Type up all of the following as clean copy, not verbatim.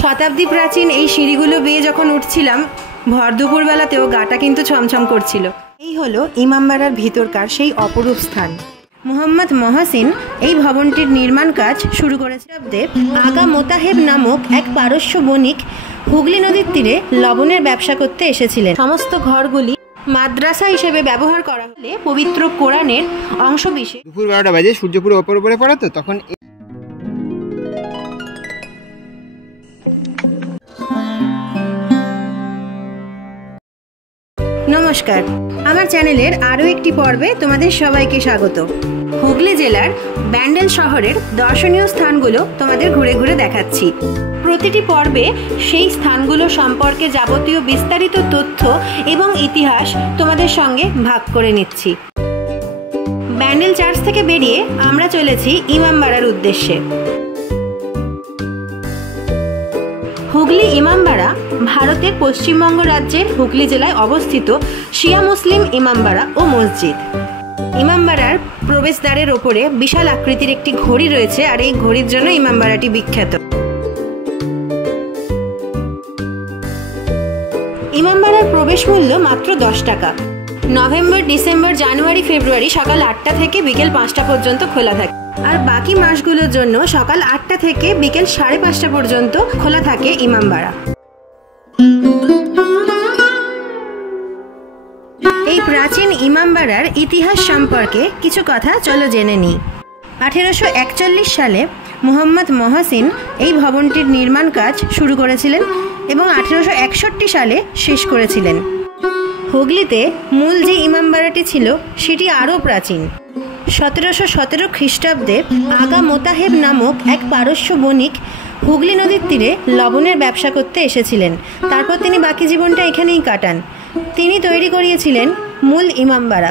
শতাব্দী প্রাচীন এই সিঁড়িগুলো বেয়ে যখন উঠছিলাম, ভর দুপুরবেলাতেও গাটা কিন্তু ছমছম করছিল। এই হলো ইমামবাড়ার ভিতরকার সেই অপরূপ স্থান। মোহাম্মদ মহসিন এই ভবনটির নির্মাণ কাজ শুরু করেছিলেন। আগা মোতাহেব নামক এক পারস্য বণিক হুগলি নদীর তীরে লবণের ব্যবসা করতে এসেছিলেন। সমস্ত ঘরগুলি মাদ্রাসা হিসেবে ব্যবহার করা হলে পবিত্র কোরআনের অংশ বিশেষ। দুপুর 12টা বাজে, সূর্য পুরো ওপরে পড়ে তো তখন। নমস্কার, আমার চ্যানেলের আরও একটি পর্বে তোমাদের সবাইকে স্বাগত। হুগলি জেলার ব্যান্ডেল শহরের দর্শনীয় স্থানগুলো তোমাদের ঘুরে ঘুরে দেখাচ্ছি। প্রতিটি পর্বে সেই স্থানগুলো সম্পর্কে যাবতীয় বিস্তারিত তথ্য এবং ইতিহাস তোমাদের সঙ্গে ভাগ করে নিচ্ছি। ব্যান্ডেল চার্চ থেকে বেরিয়ে আমরা চলেছি ইমামবাড়ার উদ্দেশ্যে। হুগলি ইমামবাড়া ভারতের পশ্চিমবঙ্গ রাজ্যের হুগলি জেলায় অবস্থিত শিয়া মুসলিম ইমামবাড়া ও মসজিদ। ইমামবাড়ার প্রবেশদ্বারের ওপরে বিশাল আকৃতির একটি ঘড়ি রয়েছে, আর এই ঘড়ির জন্য ইমামবাড়াটি বিখ্যাত। ইমামবাড়ার প্রবেশ মূল্য মাত্র 10 টাকা। নভেম্বর, ডিসেম্বর, জানুয়ারি, ফেব্রুয়ারি সকাল 8টা থেকে বিকেল 5টা পর্যন্ত খোলা থাকে, আর বাকি মাসগুলোর জন্য সকাল 8টা থেকে বিকেল 5:30 পর্যন্ত খোলা থাকে ইমামবাড়া। এই প্রাচীন ইমামবাড়ার ইতিহাস সম্পর্কে কিছু কথা চলো জেনে নিই। 1841 সালে মোহাম্মদ মহসিন এই ভবনটির নির্মাণ কাজ শুরু করেছিলেন এবং 1861 সালে শেষ করেছিলেন। হুগলিতে মূল যে ইমামবাড়াটি ছিল সেটি আরও প্রাচীন। 1717 খ্রিস্টাব্দে আগা মোতাহেব নামক এক পারস্য বণিক হুগলি নদীর তীরে লবণের ব্যবসা করতে এসেছিলেন। তারপর তিনি বাকি জীবনটা এখানেই কাটান। তিনি তৈরি করিয়েছিলেন মূল ইমামবাড়া।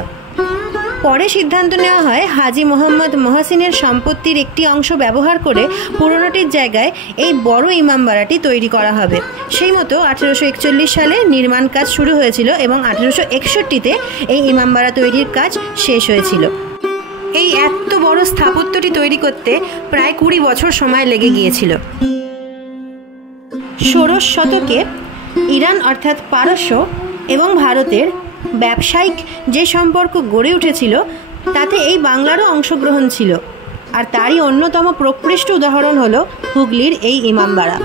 পরে সিদ্ধান্ত নেওয়া হয় হাজি মোহাম্মদ মহসিনের সম্পত্তির একটি অংশ ব্যবহার করে পুরনোটির জায়গায় এই বড় ইমামবাড়াটি তৈরি করা হবে। সেই মতো 1841 সালে নির্মাণ কাজ শুরু হয়েছিল এবং 1861-তে এই ইমামবাড়া তৈরির কাজ শেষ হয়েছিল। এই এত বড় স্থাপত্যটি তৈরি করতে প্রায় 20 বছর সময় লেগে গিয়েছিল। ষোড়শ শতকে ইরান অর্থাৎ পারস্য এবং ভারতের ব্যবসায়িক যে সম্পর্ক গড়ে উঠেছিল তাতে এই বাংলারও অংশগ্রহণ ছিল, আর তারই অন্যতম প্রকৃষ্ট উদাহরণ হলো হুগলির এই ইমামবাড়া।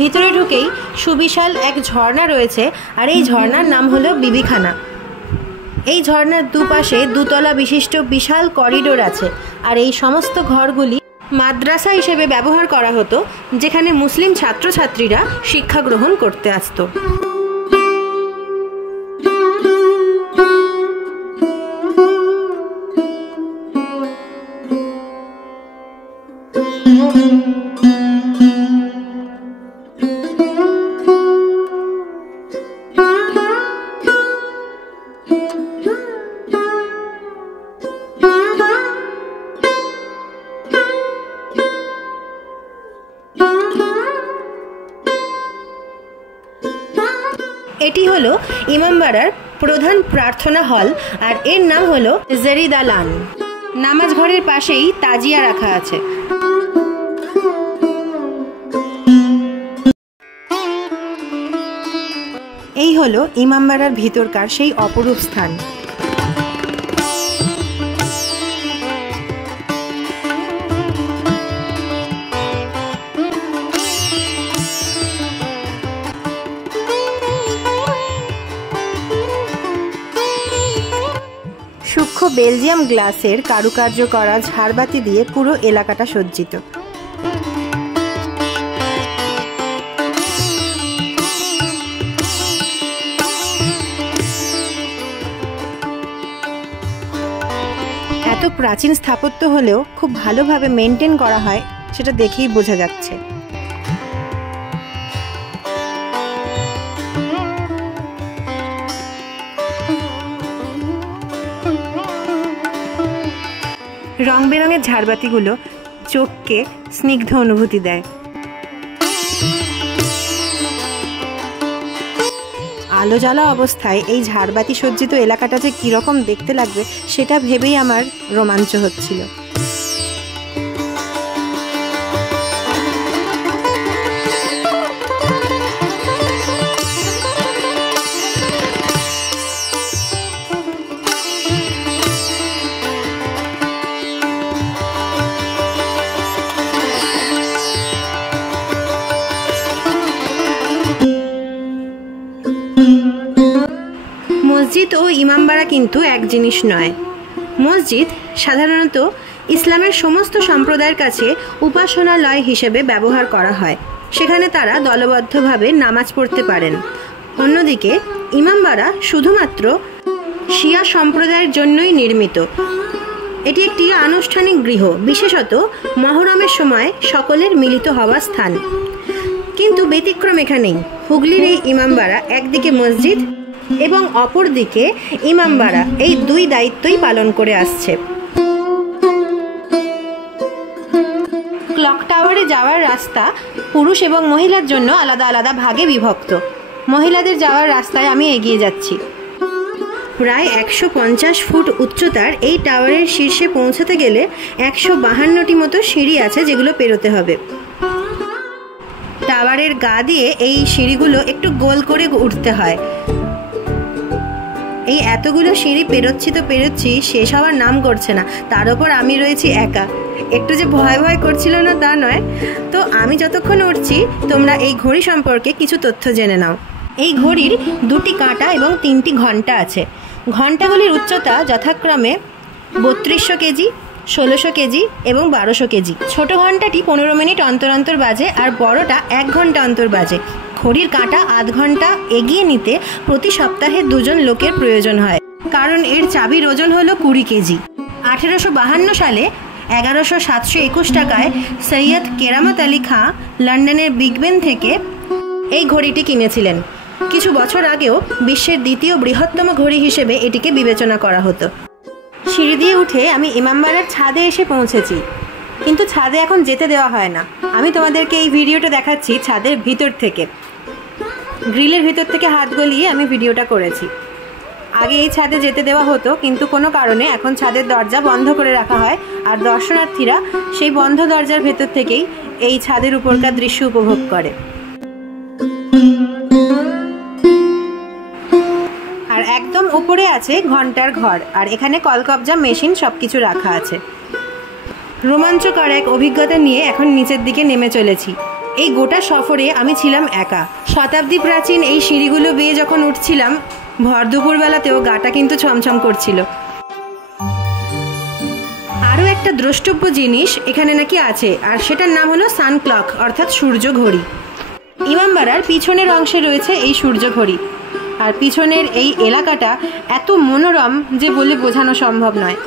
ভিতরে ঢুকেই সুবিশাল এক ঝর্ণা রয়েছে, আর এই ঝর্ণার নাম হলো বিবিখানা। এই ঝর্ণার দুপাশে দুতলা বিশিষ্ট বিশাল করিডোর আছে, আর এই সমস্ত ঘরগুলি মাদ্রাসা হিসেবে ব্যবহার করা হতো, যেখানে মুসলিম ছাত্রছাত্রীরা শিক্ষা গ্রহণ করতে আসতো। এটি হলো ইমামবাড়ার প্রধান প্রার্থনা হল, আর এর নাম হলো জেরিদালান। নামাজ ঘরের পাশেই তাজিয়া রাখা আছে। এই হলো ইমামবাড়ার ভিতরকার সেই অপরূপ স্থান। সূক্ষ্ম বেলজিয়াম গ্লাসের কারুকার্য করা ঝাড়বাতি দিয়ে পুরো এলাকাটা সজ্জিত। প্রাচীন স্থাপত্য হলেও খুব ভালোভাবে মেনটেন করা হয় সেটা দেখেই বোঝা যাচ্ছে। রং বেরঙের ঝাড়বাতিগুলো চোখকে স্নিগ্ধ অনুভূতি দেয়। আলো জ্বালা অবস্থায় এই ঝাড়বাতি সজ্জিত এলাকাটা যে কীরকম দেখতে লাগবে সেটা ভেবেই আমার রোমাঞ্চ হচ্ছিল। মসজিদ ও ইমামবাড়া কিন্তু এক জিনিস নয়। মসজিদ সাধারণত ইসলামের সমস্ত সম্প্রদায়ের কাছে উপাসনালয় হিসেবে ব্যবহার করা হয়, সেখানে তারা দলবদ্ধভাবে নামাজ পড়তে পারেন। অন্যদিকে ইমামবাড়া শুধুমাত্র শিয়া সম্প্রদায়ের জন্যই নির্মিত। এটি একটি আনুষ্ঠানিক গৃহ, বিশেষত মহরমের সময় সকলের মিলিত হওয়ার স্থান। কিন্তু ব্যতিক্রম এখানেই। হুগলির এই ইমামবাড়া একদিকে মসজিদ এবং অপরদিকে ইমামবাড়া, এই দুই দায়িত্বই পালন করে আসছে। ক্লক টাওয়ারে যাওয়ার রাস্তা পুরুষ এবং মহিলার জন্য আলাদা আলাদা ভাগে বিভক্ত। মহিলাদের যাওয়ার রাস্তায় আমি এগিয়ে যাচ্ছি। প্রায় 150 ফুট উচ্চতার এই টাওয়ারের শীর্ষে পৌঁছাতে গেলে 152টি মতো সিঁড়ি আছে, যেগুলো পেরোতে হবে। টাওয়ারের গা দিয়ে এই সিঁড়িগুলো একটু গোল করে উঠতে হয়। এই এতগুলো সিঁড়ি পেরোচ্ছি শেষ হওয়ার নাম করছে না, তার উপর আমি রয়েছি একা। একটু যে ভয় ভয় করছিল না তা নয়। তো আমি যতক্ষণ উঠছি তোমরা এই ঘড়ি সম্পর্কে কিছু তথ্য জেনে নাও। এই ঘড়ির 2টি কাঁটা এবং 3টি ঘন্টা আছে। ঘন্টাগুলির উচ্চতা যথাক্রমে 3200 কেজি, 1600 কেজি এবং 1200 কেজি। ছোট ঘন্টাটি 15 মিনিট অন্তর অন্তর বাজে আর বড়টা 1 ঘন্টা অন্তর বাজে। ঘড়ির কাঁটা আধ ঘন্টা এগিয়ে নিতে প্রতি সপ্তাহে 2 জন লোকের প্রয়োজন হয়, কারণ এর চাবির ওজন হলো 20 কেজি। 1852 সালে 11,721 টাকায় সৈয়দ কেরামত আলী খাঁ লন্ডনের বিগ বেন থেকে এই ঘড়িটি কিনেছিলেন। কিছু বছর আগেও বিশ্বের দ্বিতীয় বৃহত্তম ঘড়ি হিসেবে এটিকে বিবেচনা করা হতো। সিঁড়ি দিয়ে উঠে আমি ইমামবাড়ার ছাদে এসে পৌঁছেছি, কিন্তু ছাদে এখন যেতে দেওয়া হয় না। আমি তোমাদেরকে এই ভিডিওটা দেখাচ্ছি ছাদের ভিতর থেকে। গ্রিলের ভিতর থেকে হাত গলিয়ে আমি ভিডিওটা করেছি। আগে এই ছাদে যেতে দেওয়া হতো, কিন্তু কোনো কারণে এখন ছাদের দরজা বন্ধ করে রাখা হয়, আর দর্শনার্থীরা সেই বন্ধ দরজার ভেতর থেকেই এই ছাদের উপরকার দৃশ্য উপভোগ করে। আর একদম উপরে আছে ঘন্টার ঘর, আর এখানে কলকবজা মেশিন সবকিছু রাখা আছে। রোমাঞ্চকর এক অভিজ্ঞতা নিয়ে এখন নিচের দিকে নেমে চলেছি। এই গোটা সফরে আমি ছিলাম একা। শতাব্দী প্রাচীন এই সিঁড়িগুলো বেয়ে যখন উঠছিলাম, ভর দুপুরবেলাতেও গাটা কিন্তু ছমছম করছিল। আরও একটা দ্রষ্টব্য জিনিস এখানে নাকি আছে, আর সেটার নাম হলো সান ক্লক, অর্থাৎ সূর্য ঘড়ি। ইমামবাড়ার পিছনের অংশে রয়েছে এই সূর্য ঘড়ি, আর পিছনের এই এলাকাটা এত মনোরম যে বলে বোঝানো সম্ভব নয়।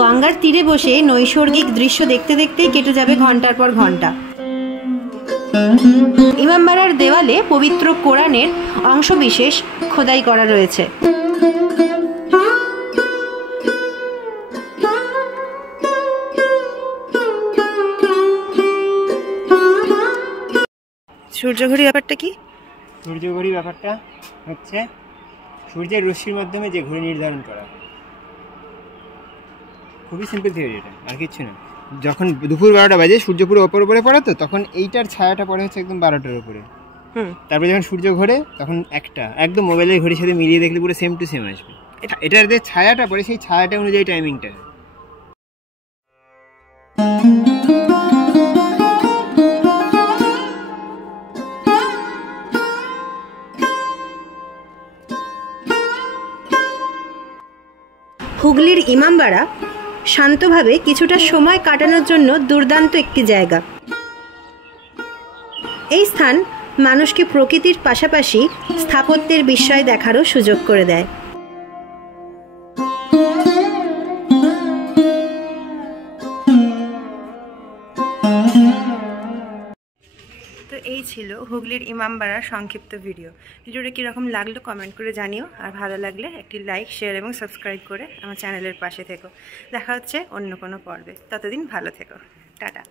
গঙ্গার তীরে বসে নৈসর্গিক দৃশ্য দেখতে দেখতেই কেটে যাবে ঘন্টার পর ঘন্টা। ইমামবাড়ার দেওয়ালে পবিত্র কোরআনের অংশবিশেষ খোদাই করা রয়েছে। সূর্যঘড়ি ব্যাপারটা কি? সূর্যঘড়ি ব্যাপারটা হচ্ছে সূর্যের রশ্মির মাধ্যমে যে ঘড়ি নির্ধারণ করা হয়। খুবই সিম্পল থিওরি, এটা আর কিচ্ছু না। যখন দুপুর 12টা বাজে সূর্য পুরো উপরে পড়ে, তো তখন এইটার ছায়াটা পড়ে হচ্ছে একদম 12টার উপরে। তারপরে যখন সূর্য ঘোরে তখন একটা একদম মোবাইলের ঘড়ির সাথে মিলিয়ে দেখলে পুরো সেম টু সেম আসবে। এটার যে ছায়াটা পড়ে সেই ছায়াটা অনুযায়ী টাইমিংটা। হুগলির ইমামবাড়া শান্তভাবে কিছুটা সময় কাটানোর জন্য দুর্দান্ত একটি জায়গা। এই স্থান মানুষকে প্রকৃতির পাশাপাশি স্থাপত্যের বিস্ময় দেখারও সুযোগ করে দেয়। তো এই ছিল হুগলির ইমামবাড়ার সংক্ষিপ্ত ভিডিওটা কীরকম লাগলো কমেন্ট করে জানিও, আর ভালো লাগলে একটি লাইক, শেয়ার এবং সাবস্ক্রাইব করে আমার চ্যানেলের পাশে থেকো। দেখা হচ্ছে অন্য কোনো পর্বে, ততদিন ভালো থেকো, টাটা।